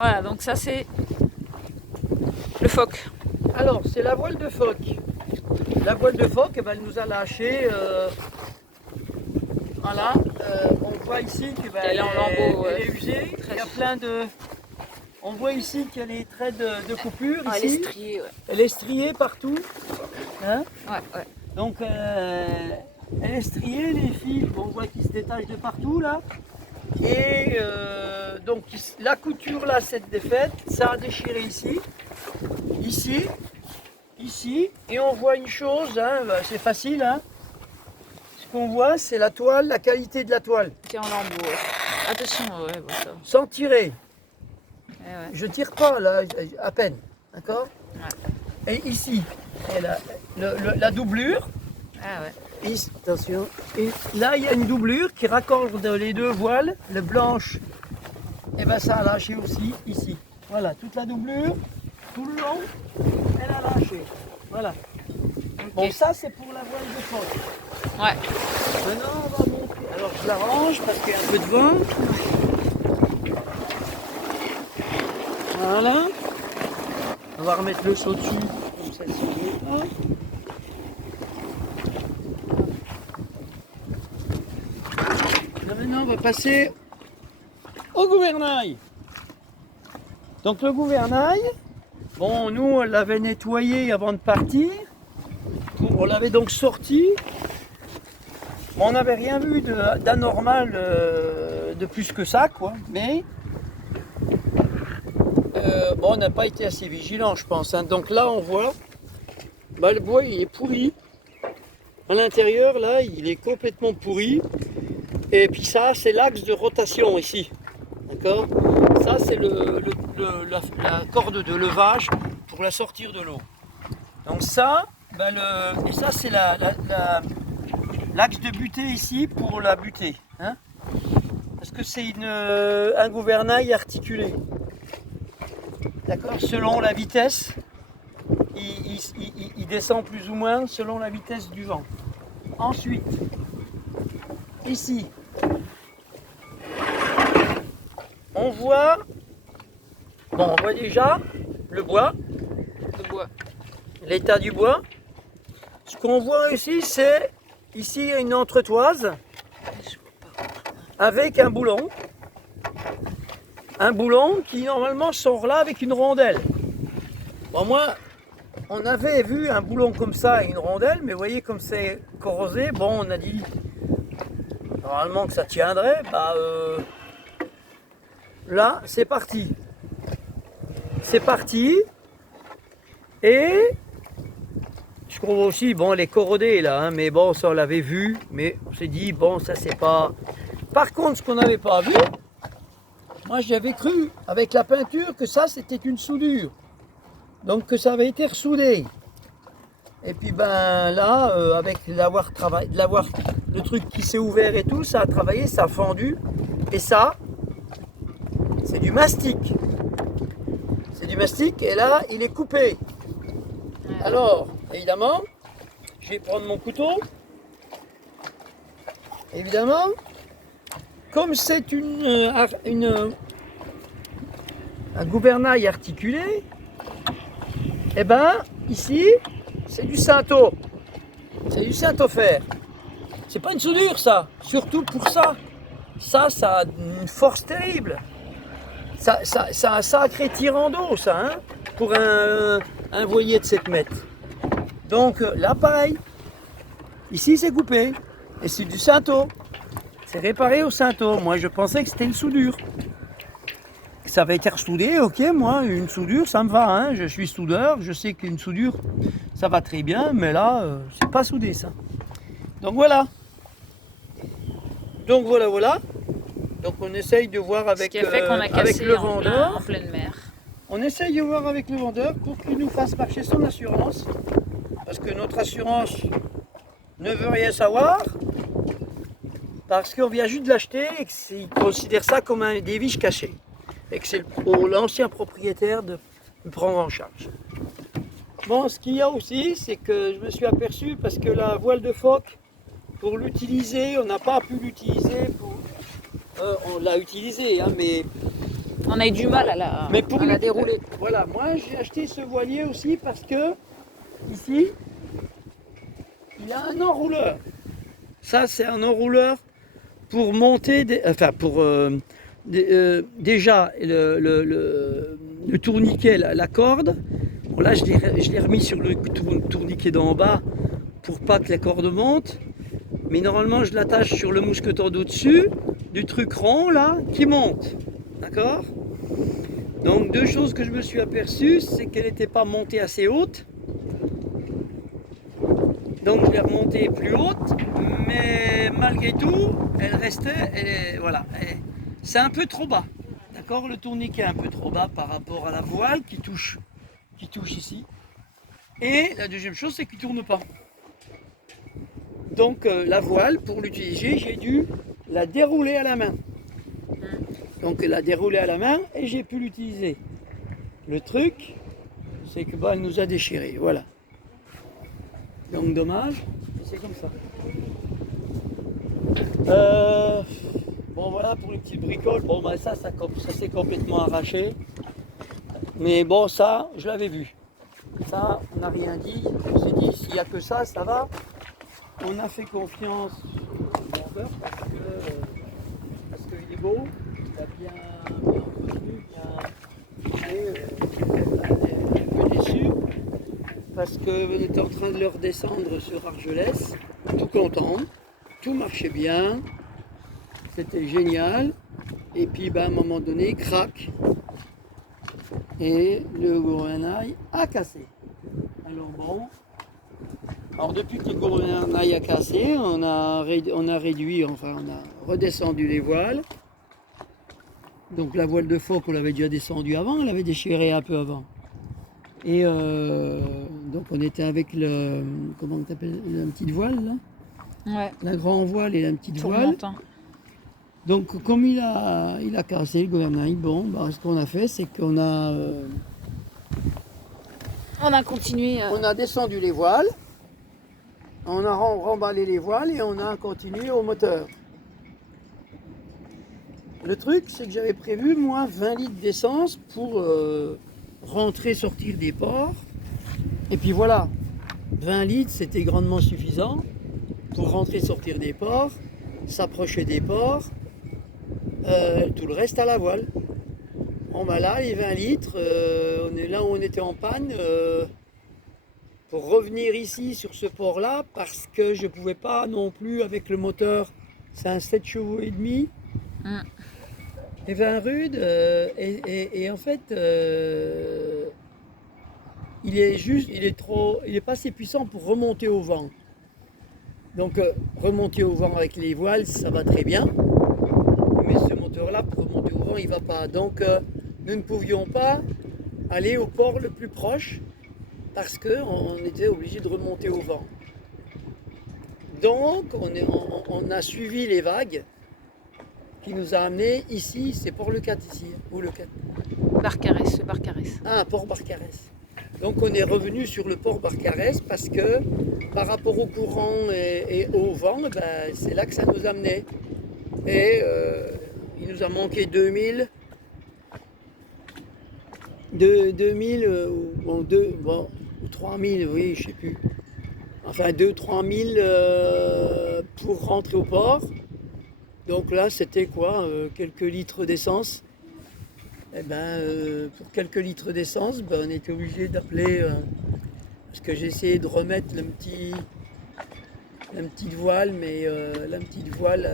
Voilà, donc ça c'est le phoque. Alors, c'est la voile de phoque. La voile de phoque, eh ben, elle nous a lâché. Voilà, on voit ici qu'elle Elle est en lambeaux, elle est usée. Il y a plein de. On voit ici qu'il y a les traits de coupure. Ah, ici. elle est striée, ouais. Elle est striée partout. Hein? Ouais. Donc, elle est striée, les fils, on voit qu'ils se détachent de partout là. Et donc, la couture là, s'est défaite, ça a déchiré ici, ici. Et on voit une chose, hein, c'est facile. Hein. Ce qu'on voit, c'est la toile, la qualité de la toile. Qui est en lambeaux. Ouais. Attention, ouais, bon, ça. Sans tirer. Ouais. Je tire pas là, à peine. D'accord? Ouais. Et ici, elle a la doublure. Ah ouais. Ici, attention. Et là, il y a une doublure qui raccorde les deux voiles, le blanche. Et bien ça a lâché aussi ici. Voilà, toute la doublure, tout le long, elle a lâché. Voilà. Okay. Bon, ça c'est pour la voile de phoque. Ouais. Maintenant, on va monter. Alors, je l'arrange parce qu'il y a un peu de vent. Voilà. On va remettre le seau dessus, comme ça, pas. Maintenant, on va passer au gouvernail. Donc, le gouvernail, bon, nous, on l'avait nettoyé avant de partir. On l'avait donc sorti. On n'avait rien vu d'anormal de plus que ça, quoi. Mais bon, on n'a pas été assez vigilant, je pense. Hein. Donc là, on voit, bah, le bois, il est pourri. À l'intérieur, là, il est complètement pourri. Et puis ça, c'est l'axe de rotation ici. D'accord? Ça, c'est la corde de levage pour la sortir de l'eau. Donc ça, ben et ça, c'est l'axe de butée ici pour la butée. Hein? Parce que c'est un gouvernail articulé. D'accord? Selon la vitesse, il descend plus ou moins selon la vitesse du vent. Ensuite, ici, on voit déjà le bois, l'état du bois. Ce qu'on voit ici, c'est ici une entretoise avec un boulon. Un boulon qui normalement sort là avec une rondelle. Bon, moi, on avait vu un boulon comme ça et une rondelle, mais vous voyez comme c'est corrosé. Bon, on a dit normalement que ça tiendrait. Bah, là, c'est parti. C'est parti. Et ce qu'on voit aussi, bon, elle est corrodée là, hein, mais bon, ça on l'avait vu. Mais on s'est dit, bon, ça c'est pas. Par contre, ce qu'on n'avait pas vu, moi j'avais cru avec la peinture que ça c'était une soudure. Donc que ça avait été ressoudé. Et puis ben là, avec le truc qui s'est ouvert et tout, ça a travaillé, ça a fendu. Et ça, c'est du mastic. C'est du mastic et là, il est coupé. Alors, évidemment, je vais prendre mon couteau. Évidemment, comme c'est un gouvernail articulé, et ben ici, c'est du Sainto. C'est du Saint-Fer. C'est pas une soudure ça, surtout pour ça. Ça a une force terrible. Ça a un sacré tirant d'eau, ça, hein, pour un voilier de 7 mètres. Donc là, pareil. Ici, c'est coupé. Et c'est du Sainto. C'est réparé au Sainto. Moi, je pensais que c'était une soudure. Ça avait été ressoudé, ok, moi, une soudure, ça me va. Hein. Je suis soudeur, je sais qu'une soudure, ça va très bien. Mais là, c'est pas soudé, ça. Donc voilà. Donc voilà. Donc on essaye de voir avec le vendeur. En pleine mer. On essaye de voir avec le vendeur pour qu'il nous fasse marcher son assurance. Parce que notre assurance ne veut rien savoir. Parce qu'on vient juste de l'acheter et qu'il considère ça comme un déviche caché. Et que c'est pour l'ancien propriétaire de me prendre en charge. Bon, ce qu'il y a aussi, c'est que je me suis aperçu parce que la voile de phoque, pour l'utiliser, on n'a pas pu l'utiliser. On l'a utilisé, hein, mais On a eu du mal à la dérouler. Voilà, moi j'ai acheté ce voilier aussi parce que ici, il a un enrouleur. Ça, c'est un enrouleur pour monter, déjà le tourniquet, la corde. Bon, là, je l'ai remis sur le tourniquet d'en bas pour pas que la corde monte. Mais normalement, je l'attache sur le mousqueton d'au-dessus, du truc rond là, qui monte. D'accord? Donc, deux choses que je me suis aperçu, c'est qu'elle n'était pas montée assez haute. Donc, je l'ai remontée plus haute, mais malgré tout, elle restait, c'est un peu trop bas. D'accord? Le tourniquet est un peu trop bas par rapport à la voile qui touche ici. Et la deuxième chose, c'est qu'il ne tourne pas. Donc la voile, pour l'utiliser, j'ai dû la dérouler à la main. Donc la dérouler à la main et j'ai pu l'utiliser. Le truc, c'est que elle nous a déchiré, voilà. Donc dommage, c'est comme ça. Bon voilà pour les petites bricoles. Bon ça s'est complètement arraché. Mais bon ça, je l'avais vu. Ça, on n'a rien dit. On s'est dit s'il n'y a que ça, ça va. On a fait confiance au vendeur parce qu'il est beau, il a bien entretenu, et un peu déçu parce qu'on était en train de le redescendre sur Argelès, tout content, tout marchait bien, c'était génial, et puis à un moment donné, crac, et le gouvernail a cassé. Alors bon. Alors depuis que le gouvernail a cassé, on a réduit, enfin on a redescendu les voiles. Donc la voile de phoque, on l'avait déjà descendue avant, on l'avait déchirée un peu avant. Et donc on était avec comment on appelle, la petite voile là, Ouais. la grande voile et la petite voile. Tourmentant. Donc comme il a cassé le gouvernail, bon, ce qu'on a fait, c'est qu'on a... On a continué. On a descendu les voiles. On a remballé les voiles et on a continué au moteur. Le truc, c'est que j'avais prévu, moi, 20 litres d'essence pour rentrer, sortir des ports. Et puis voilà, 20 litres, c'était grandement suffisant pour rentrer, sortir des ports, s'approcher des ports, tout le reste à la voile. Bon, là, les 20 litres, on est là où on était en panne. Pour revenir ici sur ce port-là, parce que je ne pouvais pas non plus avec le moteur, c'est un 7 chevaux et demi, et 20 rudes, et en fait, il est pas assez puissant pour remonter au vent. Donc remonter au vent avec les voiles, ça va très bien, mais ce moteur-là, pour remonter au vent, il ne va pas. Donc nous ne pouvions pas aller au port le plus proche, parce qu'on était obligé de remonter au vent. Donc on a suivi les vagues qui nous a amenés ici, c'est Port-le-Cat ici, ou le 4. Barcarès. Ah, Port Barcarès. Donc on est revenu sur le port Barcarès parce que par rapport au courant et au vent, c'est là que ça nous amenait. Et il nous a manqué 2000 ou 3000, oui, je sais plus. Enfin 2-3 000 pour rentrer au port. Donc là, c'était quoi, quelques litres d'essence. Et pour quelques litres d'essence, on était obligé d'appeler, parce que j'ai essayé de remettre la petite voile, mais la petite voile,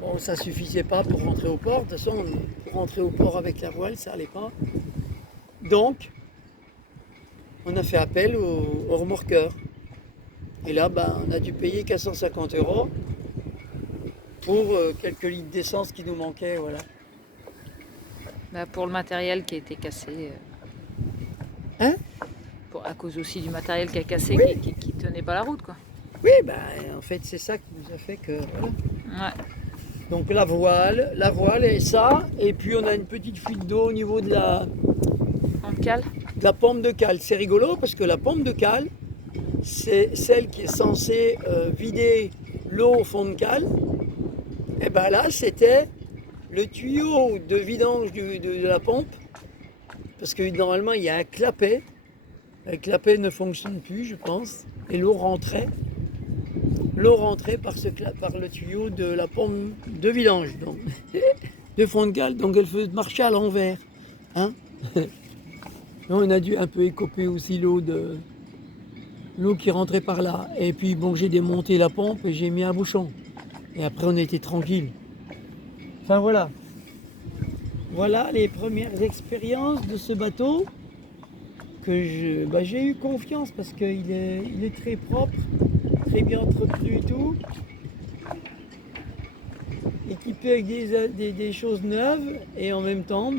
bon, ça suffisait pas pour rentrer au port. De toute façon, pour rentrer au port avec la voile, ça allait pas. Donc, on a fait appel au remorqueur. Et là, on a dû payer 450 € pour quelques litres d'essence qui nous manquaient, voilà. Pour le matériel qui a été cassé. Hein? À cause aussi du matériel qui a cassé, oui. qui tenait pas la route, quoi. Oui, en fait, c'est ça qui nous a fait que... Voilà. Ouais. Donc la voile et ça, et puis on a une petite fuite d'eau au niveau de la pompe de cale. C'est rigolo parce que la pompe de cale, c'est celle qui est censée vider l'eau au fond de cale. Et là, c'était le tuyau de vidange de la pompe, parce que normalement il y a un clapet. Le clapet ne fonctionne plus, je pense, et l'eau rentrait par le tuyau de la pompe de vidange, donc de fond de cale, donc elle faisait marcher à l'envers. Hein. On a dû un peu écoper aussi l'eau qui rentrait par là. Et puis bon, j'ai démonté la pompe et j'ai mis un bouchon. Et après on était tranquille. Enfin voilà. Voilà les premières expériences de ce bateau que j'ai eu confiance parce qu'il est très propre, très bien entretenu et tout. Équipé avec des choses neuves et en même temps,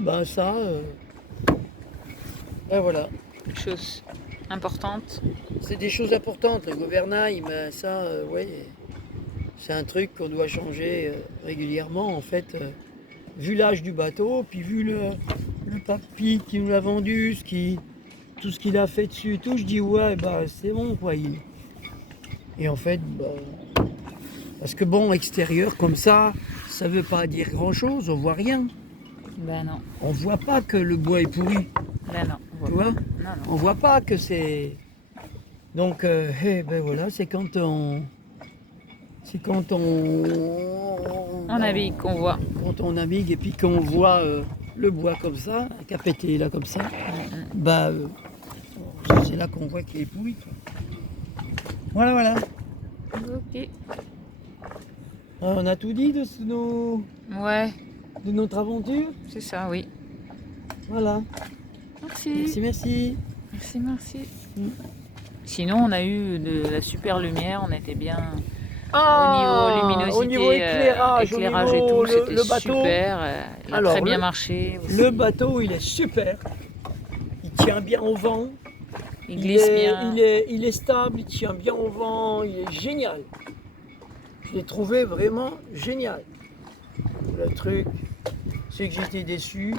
voilà. Chose importante. C'est des choses importantes, le gouvernail, mais ça, ouais, c'est un truc qu'on doit changer régulièrement en fait. Vu l'âge du bateau, puis vu le papy qui nous l'a vendu, tout ce qu'il a fait dessus et tout, je dis ouais, c'est bon quoi. Et en fait, parce que bon, extérieur comme ça veut pas dire grand chose, on voit rien. Ben non. On voit pas que le bois est pourri. Ben non. Tu vois ? Non. On voit pas que c'est. Donc, voilà, c'est quand on navigue qu'on voit. Quand on navigue et puis qu'on voit le bois comme ça, capété là comme ça, c'est là qu'on voit qu'il est pourri. Quoi. Voilà. Ok. On a tout dit de Ouais, notre aventure. c'est ça, oui. Voilà. Merci. Merci. Sinon, on a eu de la super lumière, on était bien Ah, au niveau luminosité, au niveau éclairage, et au tout, niveau c'était le bateau. super. Il a Alors, très bien marché aussi. Le bateau, il est super. Il tient bien au vent. Il glisse bien. Il est stable, il tient bien au vent, il est génial. Je l'ai trouvé vraiment génial. Le truc, c'est que j'étais déçu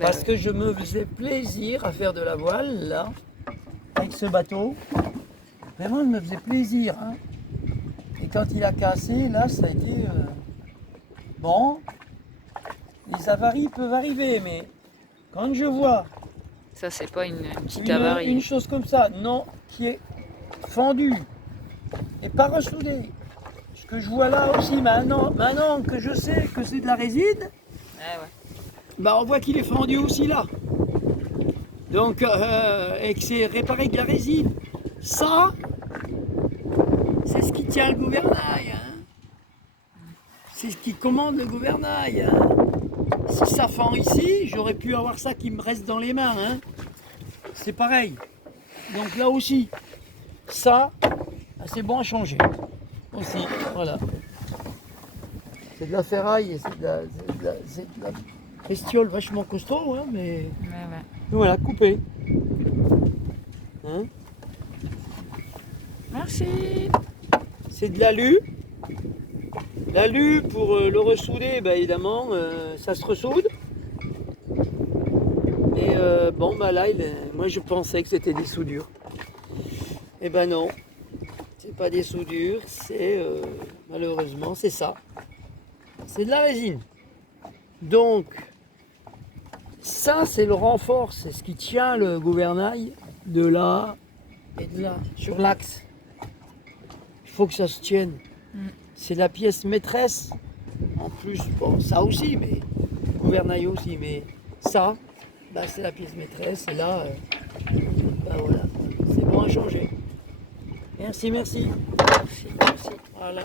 parce que je me faisais plaisir à faire de la voile, là, avec ce bateau. Vraiment, il me faisait plaisir. Hein. Et quand il a cassé, là, ça a été... Bon, les avaries peuvent arriver, mais quand je vois Ça, c'est pas une petite avarie. une chose comme ça, non, qui est fendue et pas ressoudée. Ce que je vois là aussi, maintenant que je sais que c'est de la résine, on voit qu'il est fendu aussi là. Donc, et que c'est réparé avec de la résine. Ça, c'est ce qui tient le gouvernail. Hein. C'est ce qui commande le gouvernail. Hein. Si ça fend ici, j'aurais pu avoir ça qui me reste dans les mains. Hein. C'est pareil. Donc là aussi, ça, c'est bon à changer. Aussi, voilà. C'est de la ferraille et c'est de la bestiole vachement costaud, hein, mais voilà, coupé. Hein. Merci. C'est de l'alu. L'alu, pour le ressouder, évidemment, ça se ressoude. Et là, moi je pensais que c'était des soudures. Eh ben non, c'est pas des soudures, c'est malheureusement c'est ça. C'est de la résine. Donc, ça c'est le renfort, c'est ce qui tient le gouvernail de là et de là, sur l'axe. Il faut que ça se tienne. C'est la pièce maîtresse. En plus, bon, ça aussi, mais le gouvernail aussi, mais ça, c'est la pièce maîtresse. Et là, voilà, c'est bon à changer. Merci. Merci. Voilà.